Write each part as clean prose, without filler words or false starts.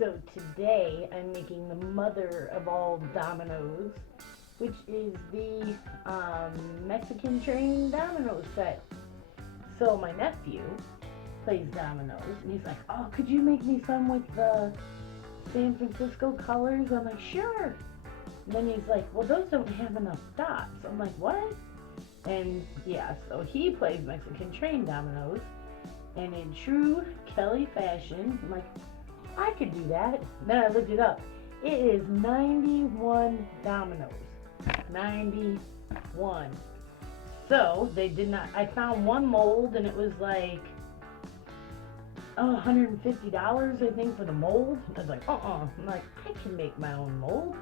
So today I'm making the mother of all dominoes, which is the Mexican Train Domino set. So my nephew plays dominoes, and he's like, "Oh, could you make me some with the San Francisco colors?" I'm like, "Sure." And then he's like, "Well, those don't have enough dots." I'm like, "What?" And yeah, so he plays Mexican Train Dominoes, and in true Kelly fashion, I'm like, I could do that. Then I looked it up. It is 91 dominoes. 91. So they did not. I found one mold and it was like $150, I think, for the mold. I was like, I'm like, I can make my own mold.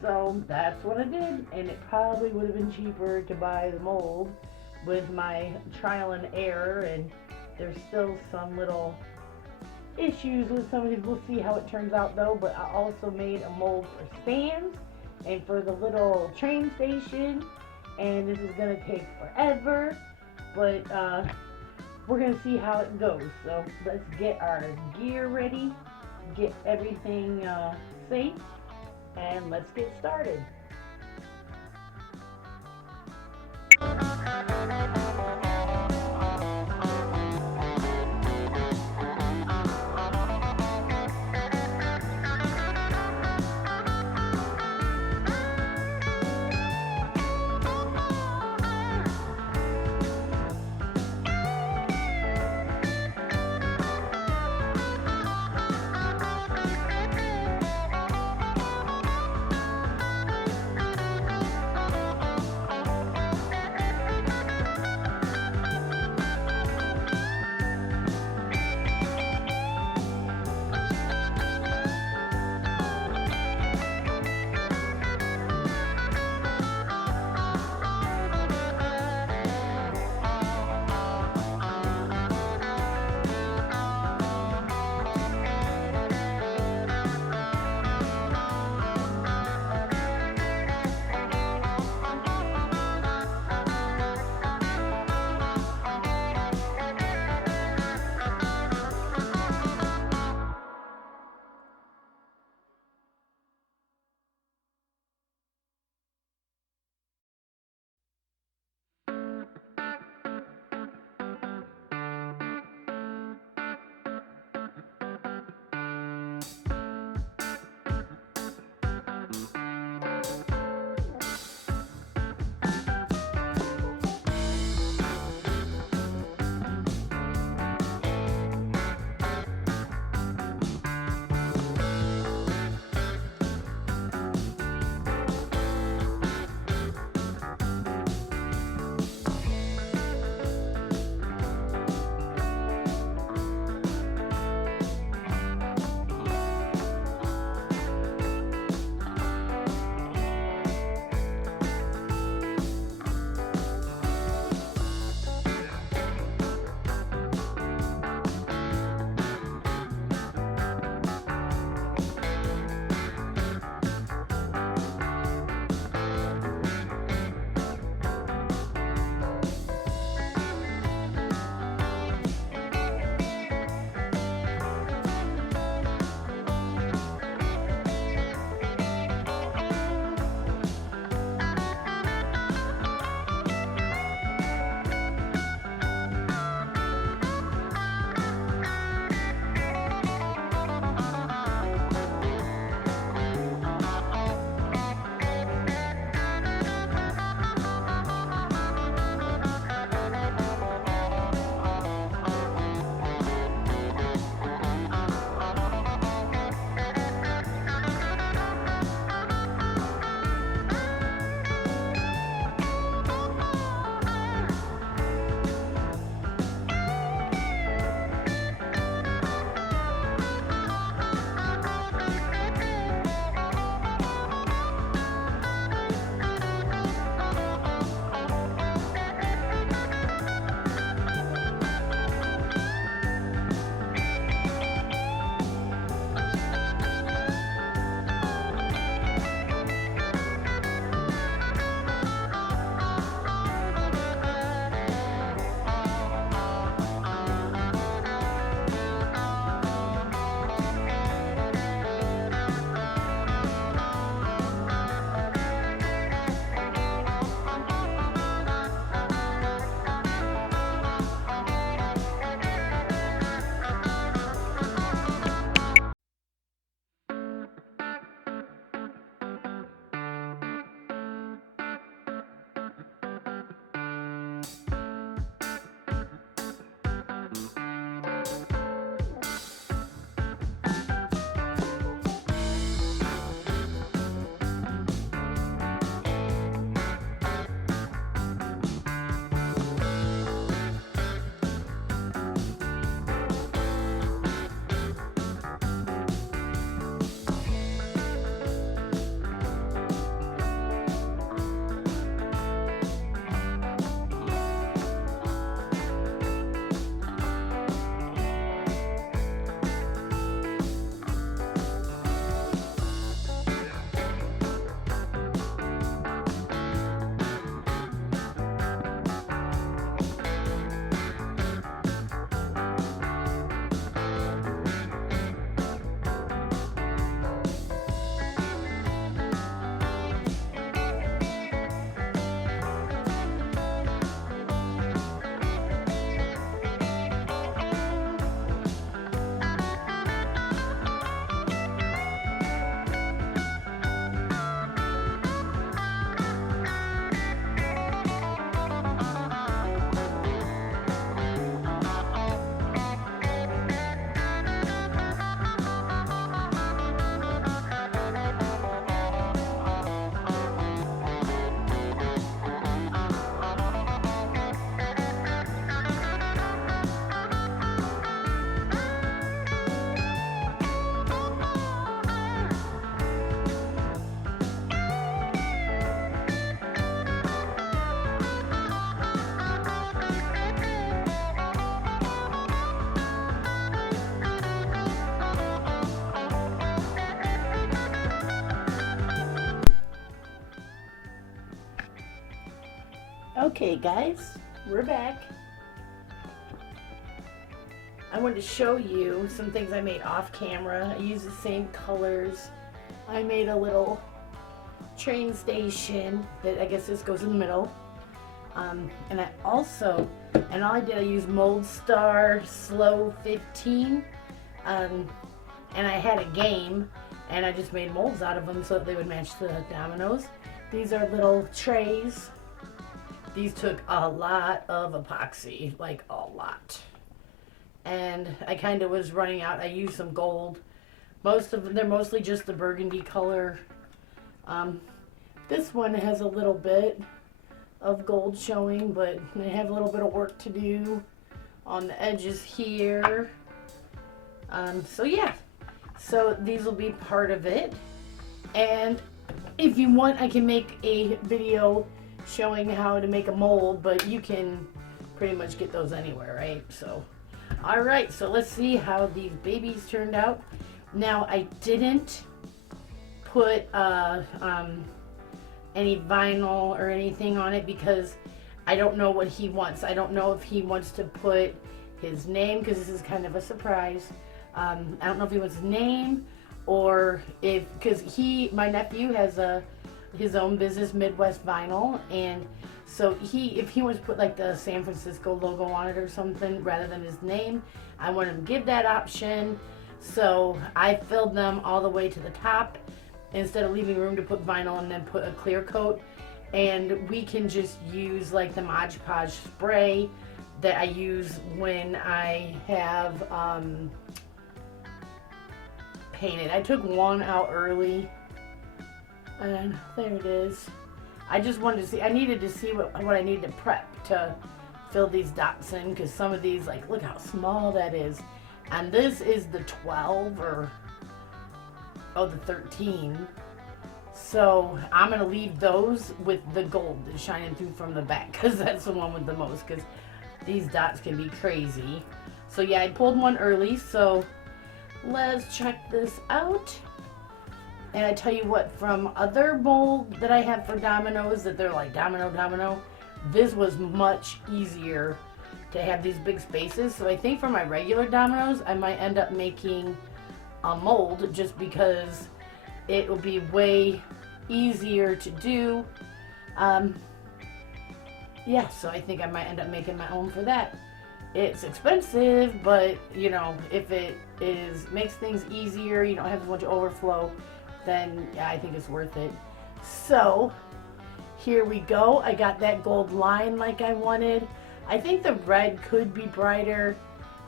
So that's what I did, and it probably would have been cheaper to buy the mold with my trial and error, and there's still some little issues with some of these. We'll see how it turns out though. But I also made a mold for stands and for the little train station, and this is gonna take forever, but we're gonna see how it goes. So let's get our gear ready, get everything safe, and let's get started. Okay guys, we're back. I wanted to show you some things I made off camera. I used the same colors. I made a little train station that I guess this goes in the middle. And I also, and all I did, I used Mold Star Slow 15. And I had a game, and I just made molds out of them so that they would match the dominoes. These are little trays. These took a lot of epoxy, like a lot. And I kind of was running out. I used some gold. Most of them, they're mostly just the burgundy color. This one has a little bit of gold showing, but they have a little bit of work to do on the edges here. So yeah, so these will be part of it. And if you want, I can make a video showing how to make a mold, but you can pretty much get those anywhere, right? So, all right, so let's see how these babies turned out. Now, I didn't put any vinyl or anything on it because I don't know what he wants. I don't know if he wants to put his name, because this is kind of a surprise. I don't know if he wants his name, or if, because my nephew has his own business, Midwest Vinyl, and so if he wants to put like the San Francisco logo on it or something rather than his name, I want him to give that option. So I filled them all the way to the top instead of leaving room to put vinyl and then put a clear coat. And we can just use like the Mod Podge spray that I use when I have painted. I took one out early, and there it is. I just wanted to see, I needed to see what I needed to prep to fill these dots in, because some of these, like, look how small that is. And this is the 12 or, oh, the 13. So I'm going to leave those with the gold that's shining through from the back, because that's the one with the most, because these dots can be crazy. So yeah, I pulled one early, so let's check this out. And I tell you what, from other mold that I have for dominoes, that they're like domino, this was much easier to have these big spaces. So I think for my regular dominoes, I might end up making a mold just because it will be way easier to do. Yeah, so I think I might end up making my own for that. It's expensive, but you know, if it makes things easier, you don't have as much overflow, then yeah, I think it's worth it. So here we go. I got that gold line like I wanted. I think the red could be brighter.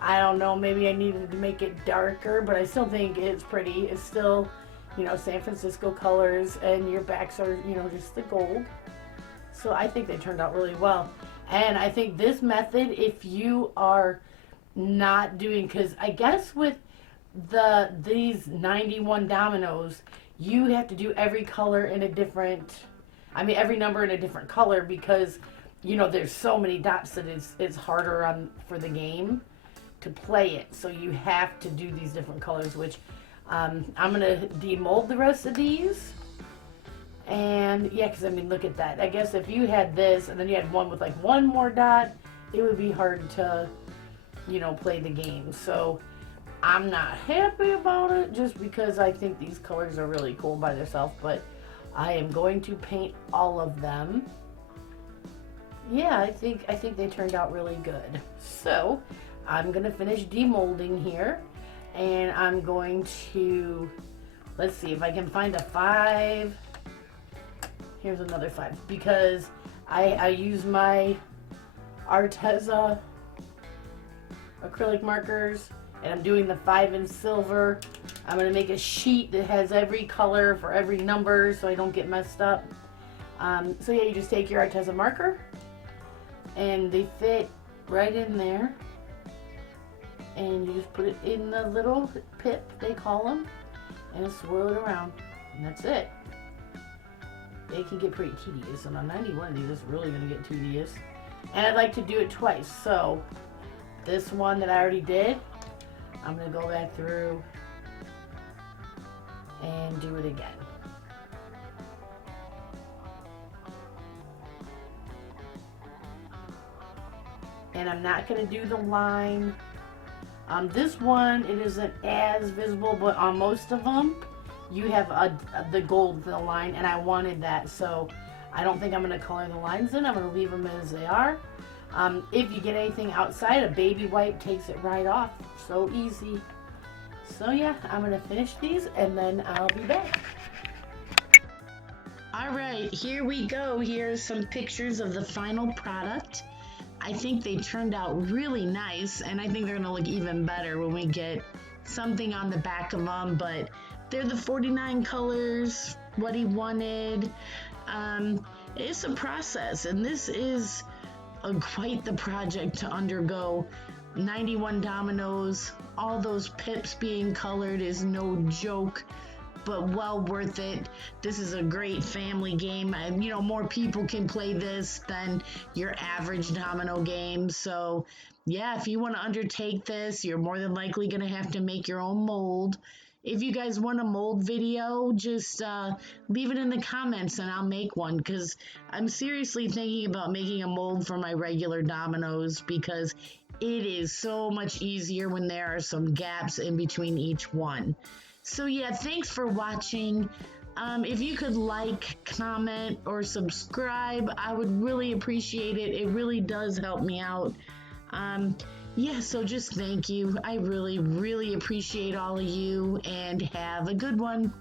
I don't know, maybe I needed to make it darker, but I still think it's pretty. It's still, you know, San Francisco colors, and your backs are, you know, just the gold. So I think they turned out really well. And I think this method, if you are not doing, because I guess with these 91 dominoes, you have to do every color in a different, every number in a different color, because, you know, there's so many dots that it's harder for the game to play it. So you have to do these different colors, which I'm going to demold the rest of these. And yeah, because look at that. I guess if you had this and then you had one with like one more dot, it would be hard to, you know, play the game. So I'm not happy about it, just because I think these colors are really cool by themselves, but I am going to paint all of them. Yeah, I think they turned out really good. So I'm going to finish demolding here, and I'm going to, let's see if I can find a 5. Here's another 5, because I use my Arteza acrylic markers, and I'm doing the 5 in silver. I'm going to make a sheet that has every color for every number so I don't get messed up. So yeah, you just take your Arteza marker, and they fit right in there, and you just put it in the little pip, they call them, and swirl it around, and that's it. It can get pretty tedious, and on 91 of these, it's really going to get tedious. And I'd like to do it twice, so this one that I already did, I'm going to go back through and do it again. and I'm not going to do the line. This one, it isn't as visible, but on most of them, you have the gold for the line, and I wanted that, so I don't think I'm going to color the lines in. I'm going to leave them as they are. If you get anything outside, a baby wipe takes it right off. So easy. So yeah, I'm going to finish these, and then I'll be back. All right, here we go. Here's some pictures of the final product. I think they turned out really nice, and I think they're gonna look even better when we get something on the back of them, but they're the 49 colors, what he wanted. It's a process, and this is quite the project to undergo. 91 dominoes, all those pips being colored is no joke, but well worth it. This is a great family game. And, more people can play this than your average domino game. So yeah, if you want to undertake this, you're more than likely going to have to make your own mold. If you guys want a mold video, just leave it in the comments and I'll make one, because I'm seriously thinking about making a mold for my regular dominoes, because it is so much easier when there are some gaps in between each one. So yeah, thanks for watching. If you could like, comment, or subscribe, I would really appreciate it. It really does help me out. Yeah, so just thank you. I really, really appreciate all of you, and have a good one.